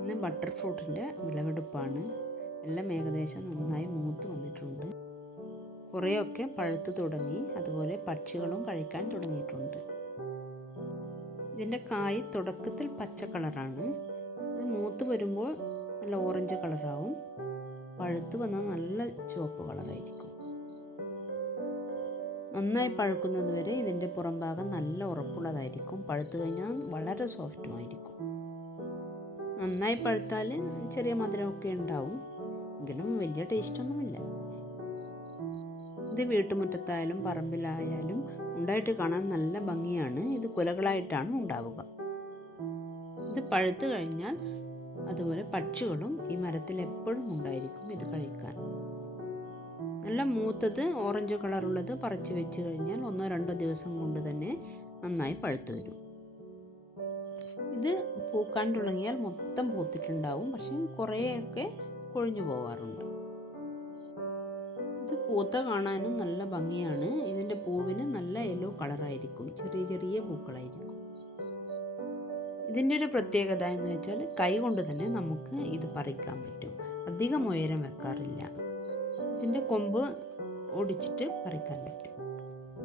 ഇന്ന് ബട്ടർ ഫ്രൂട്ടിന്റെ വിളവെടുപ്പാണ്. എല്ലാം ഏകദേശം നന്നായി മൂത്ത് വന്നിട്ടുണ്ട്. കുറേയൊക്കെ പഴുത്ത് തുടങ്ങി അതുപോലെ പക്ഷികളും കഴിക്കാൻ തുടങ്ങിയിട്ടുണ്ട്. ഇതിന്റെ കായ് തുടക്കത്തിൽ പച്ച കളറാണ്. ഇത് മൂത്ത് വരുമ്പോൾ നല്ല ഓറഞ്ച് കളറാവും. പഴുത്ത് വന്നാൽ നല്ല ചുവപ്പ് കളറായിരിക്കും. നന്നായി പഴുക്കുന്നത് വരെ ഇതിന്റെ പുറംഭാഗം നല്ല ഉറപ്പുള്ളതായിരിക്കും. പഴുത്തു കഴിഞ്ഞാൽ വളരെ സോഫ്റ്റുമായിരിക്കും നന്നായി പഴുത്താൽ ചെറിയ മധുരമൊക്കെ ഉണ്ടാവും. എങ്കിലും വലിയ ടേസ്റ്റൊന്നുമില്ല ഇത് വീട്ടുമുറ്റത്തായാലും പറമ്പിലായാലും ഉണ്ടായിട്ട് കാണാൻ നല്ല ഭംഗിയാണ്. ഇത് കുലകളായിട്ടാണ് ഉണ്ടാവുക. ഇത് പഴുത്തു കഴിഞ്ഞാൽ അതുപോലെ പക്ഷികളും ഈ മരത്തിൽ എപ്പോഴും ഉണ്ടായിരിക്കും ഇത് കഴിക്കാൻ. നല്ല മൂത്തത് ഓറഞ്ച് കളറുള്ളത് പറിച്ച് വെച്ച് കഴിഞ്ഞാൽ ഒന്നോ രണ്ടോ ദിവസം കൊണ്ട് തന്നെ നന്നായി പഴുത്തു വരും. ഇത് പൂക്കാൻ തുടങ്ങിയാൽ മൊത്തം പൂത്തിട്ടുണ്ടാവും. പക്ഷെ കുറേയൊക്കെ കൊഴിഞ്ഞു പോകാറുണ്ട് ഇത് പൂത്ത കാണാനും നല്ല ഭംഗിയാണ്. ഇതിന്റെ പൂവിന് നല്ല യെല്ലോ കളറായിരിക്കും ചെറിയ ചെറിയ പൂക്കളായിരിക്കും. ഇതിന്റെ ഒരു പ്രത്യേകത എന്ന് വെച്ചാൽ കൈ കൊണ്ട് തന്നെ നമുക്ക് ഇത് പറിക്കാൻ പറ്റും. അധികം ഉയരം വെക്കാറില്ല. ഇതിന്റെ കൊമ്പ് ഒടിച്ചിട്ട് പറിക്കാൻ പറ്റും.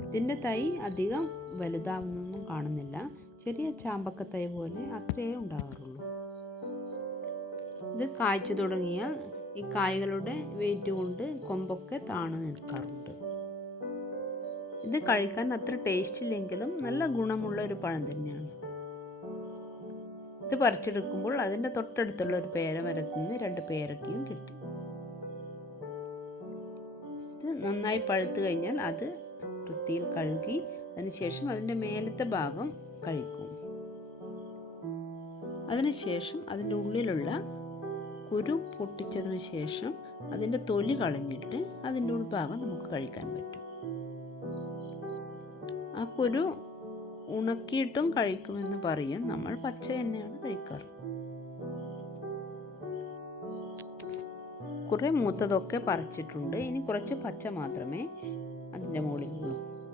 ഇതിന്റെ തൈ അധികം വലുതാവുന്നൊന്നും കാണുന്നില്ല. ചെറിയ ചാമ്പക്കത്തൈ പോലെ അത്രയേ ഉണ്ടാകാറുള്ളൂ ഇത് കായ്ച്ചു തുടങ്ങിയാൽ ഈ കായ്കളുടെ വെയിറ്റ് കൊണ്ട് കൊമ്പൊക്കെ താണു നിൽക്കാറുണ്ട്. ഇത് കഴിക്കാൻ അത്ര ടേസ്റ്റ് ഇല്ലെങ്കിലും നല്ല ഗുണമുള്ള ഒരു പഴം തന്നെയാണ്. ഇത് പറിച്ചെടുക്കുമ്പോൾ അതിന്റെ തൊട്ടടുത്തുള്ള ഒരു പേരമരത്തിൽ നിന്ന് രണ്ട് പേരക്കയും കിട്ടി. ഇത് നന്നായി പഴുത്തു കഴിഞ്ഞാൽ അത് വൃത്തിയിൽ കഴുകി അതിനുശേഷം അതിന്റെ മേലത്തെ ഭാഗം കഴിക്കും. അതിനുശേഷം അതിന്റെ ഉള്ളിലുള്ള കുരു പൊട്ടിച്ചതിന് ശേഷം അതിന്റെ തൊലി കളഞ്ഞിട്ട് അതിന്റെ ഉൾഭാഗം നമുക്ക് കഴിക്കാൻ പറ്റും. ആ കുരു ഉണക്കിയിട്ടും കഴിക്കുമെന്ന് പറയും. നമ്മൾ പച്ച തന്നെയാണ് കഴിക്കാറ്. കുറേ മൂത്തതൊക്കെ പറിച്ചിട്ടുണ്ട്. ഇനി കുറച്ച് പച്ച മാത്രമേ അതിന്റെ മുകളിലുള്ളൂ.